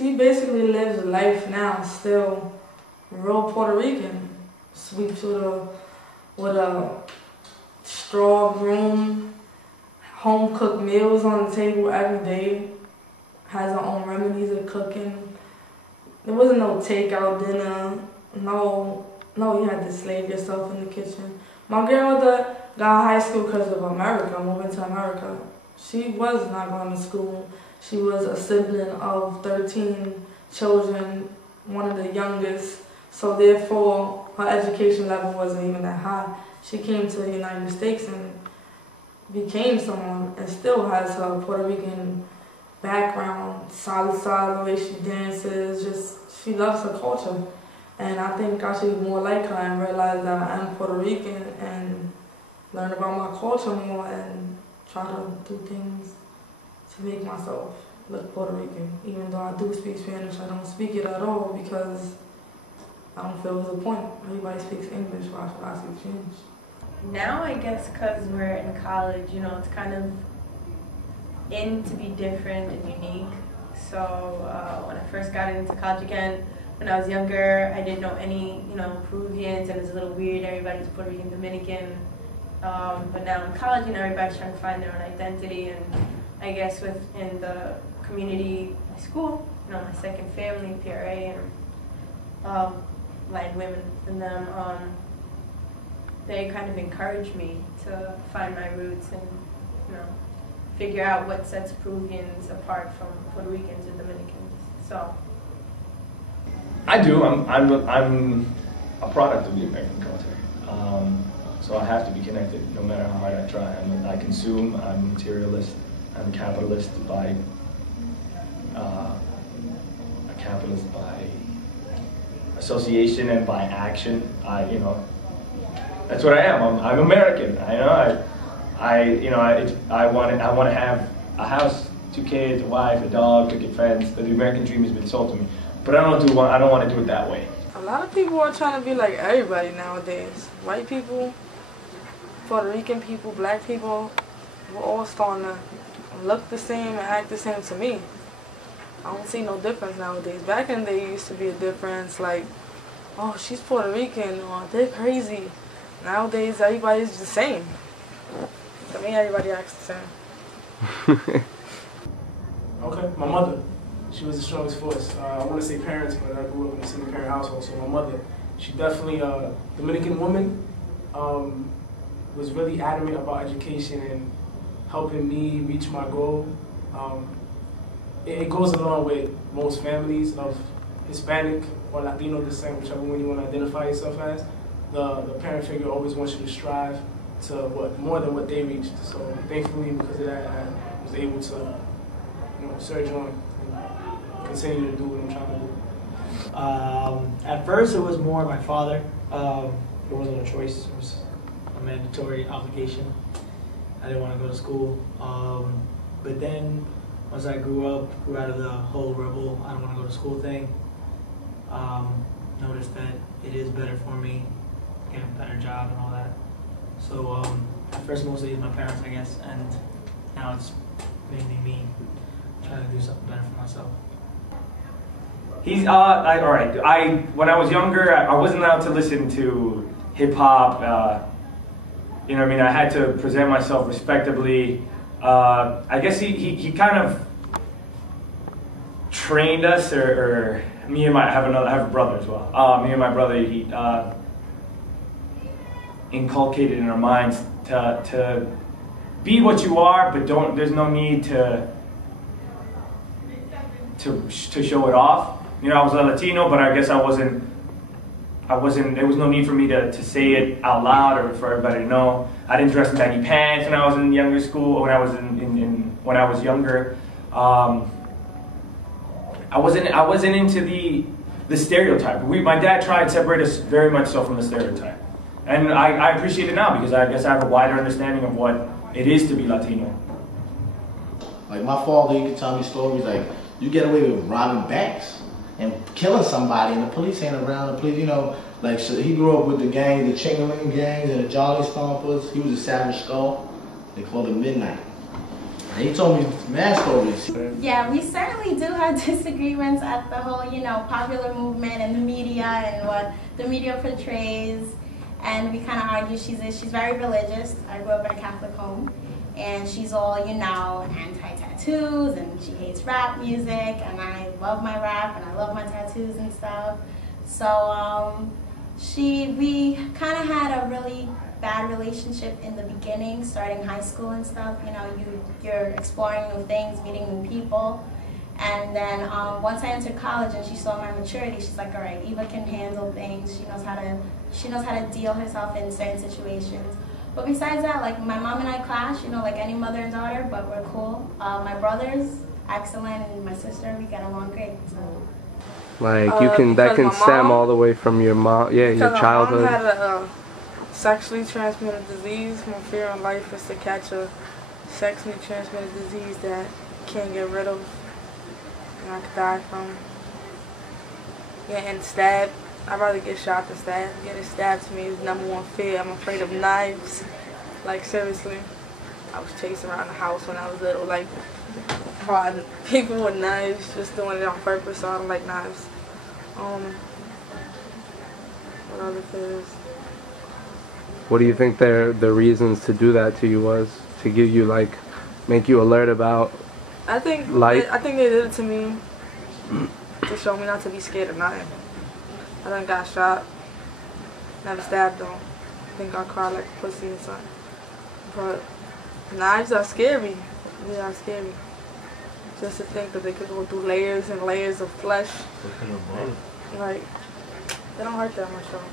She basically lives life now, still real Puerto Rican. Sweeps with a straw broom, home cooked meals on the table every day, has her own remedies of cooking. There wasn't no takeout dinner, no you had to slave yourself in the kitchen. My grandmother got high school because of America, moving to America. She was not going to school. She was a sibling of 13 children, one of the youngest, so therefore her education level wasn't even that high. She came to the United States and became someone and still has her Puerto Rican background, salsa, the way she dances, just she loves her culture. And I think I should be more like her and realize that I am Puerto Rican and learn about my culture more and try to do things to make myself look Puerto Rican. Even though I do speak Spanish, I don't speak it at all because I don't feel there's a point. Everybody speaks English, why should I speak Spanish? Now I guess because we're in college, you know, it's kind of in to be different and unique. So when I first got into college again, when I was younger, I didn't know any, you know, Peruvians, and it was a little weird. Everybody's Puerto Rican, Dominican. But now in college, you know, everybody's trying to find their own identity, and I guess within the community, my school, you know, my second family, PRA, and Latin women, and them, they kind of encouraged me to find my roots and, you know, figure out what sets Peruvians apart from Puerto Ricans and Dominicans. So. I do. I'm a product of the American culture. So I have to be connected no matter how hard I try. I consume, I'm a materialist, I'm a capitalist by association and by action. You know, that's what I am. I'm American. I want to have a house, 2 kids, a wife, a dog, picket fence. The American dream has been sold to me, but I don't want to do it that way. A lot of people are trying to be like everybody nowadays. White people, Puerto Rican people, black people, we're all starting to look the same and act the same to me. I don't see no difference nowadays. Back in the day, used to be a difference like, oh, she's Puerto Rican, or they're crazy. Nowadays, everybody's the same. To me, everybody acts the same. Okay, my mother. She was the strongest force. I want to say parents, but I grew up in a single parent household, so my mother, she definitely, Dominican woman, was really adamant about education and helping me reach my goal. It goes along with most families of Hispanic or Latino descent, whichever one you want to identify yourself as. The parent figure always wants you to strive to more than what they reached. So thankfully, because of that, I was able to, you know, surge on and continue to do what I'm trying to do. At first, it was more my father. It wasn't a choice; it was a mandatory obligation. I didn't want to go to school, but then once I grew out of the whole rebel, I don't want to go to school thing. Noticed that it is better for me, get a better job and all that. So at first mostly my parents, I guess, and now it's mainly me trying to do something better for myself. He's all right. When I was younger, I wasn't allowed to listen to hip hop. You know what I mean? I had to present myself respectably. I guess he kind of trained us, or me and I have a brother as well. Me and my brother, he inculcated in our minds to be what you are, but there's no need to show it off. You know, I was a Latino, but I guess I wasn't, there was no need for me to say it out loud or for everybody to know. I didn't dress in baggy pants when I was in younger school, or when I was younger. I wasn't into the stereotype. My dad tried to separate us very much so from the stereotype. And I appreciate it now because I guess I have a wider understanding of what it is to be Latino. Like my father, he could tell me stories like, you get away with robbing banks and killing somebody and the police ain't around. The police, you know, like so he grew up with the gang, the Chingaling gangs and the Jolly Stompers. He was a Savage Skull. They called him Midnight. He told me mad stories. Yeah, we certainly do have disagreements at the whole, popular movement and the media and what the media portrays. And we kind of argue. She's very religious. I grew up in a Catholic home, and she's all, anti-tattoos, and she hates rap music, and I love my rap, and I love my tattoos and stuff. So we kind of had a really bad relationship in the beginning, starting high school and stuff. You're exploring new things, meeting new people. And then once I entered college and she saw my maturity, she's like, all right, Eva can handle things. She knows how to deal herself in certain situations. But besides that, like, my mom and I clash, like any mother and daughter, but we're cool. My brother's excellent, and my sister, we get along great. So. Like, that can stem all the way from your mom, your childhood. My mom had a sexually transmitted disease. My fear in life is to catch a sexually transmitted disease that you can't get rid of, and I could die from. Getting stabbed. I'd rather get shot than stabbed. Getting stabbed to me is #1 fear. I'm afraid of knives. Like, seriously. I was chasing around the house when I was little, like, prodding people with knives, just doing it on purpose, so I don't like knives. What other fears? What do you think the reasons to do that to you was? To give you, like, make you alert about life? I think they did it to me to show me not to be scared of nothing. I done got shot. Never stabbed though. I think I cried like a pussy or something. But knives are scary. They are scary. Just to think that they could go through layers and layers of flesh. Like, they don't hurt that much though.